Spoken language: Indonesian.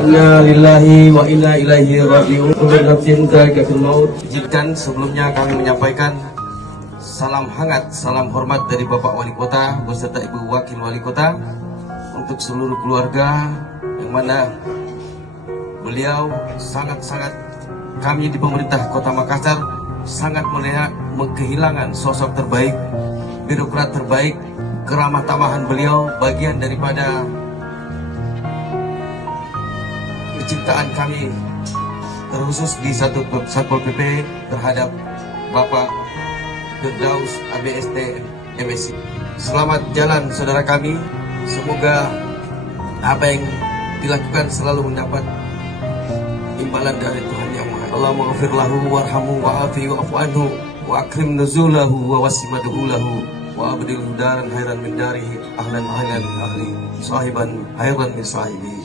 Inna lillahi wa inna ilaihi raji'un. Nafsin dha'iqatul maut. Izinkan sebelumnya kami menyampaikan salam hangat, salam hormat dari Bapak Wali Kota beserta Ibu Wakil Wali Kota untuk seluruh keluarga yang mana beliau sangat-sangat, kami di pemerintah Kota Makassar sangat melihat kehilangan sosok terbaik, birokrat terbaik, keramah tamahan beliau, bagian daripada kecintaan kami terkhusus di Satpol PP terhadap Bapak Firdaus ABST MSI. Selamat jalan saudara kami, semoga apa yang dilakukan selalu mendapat imbalan dari Tuhan Yang Maha. Allahumma ghafir lahu warhamhu wa'afi wa'fu anhu wa akrim nuzulahu wa wasimaduhu lahu wa abdilhu daran khairan min darihi ahlan ahli sahiban khairan min sahibi.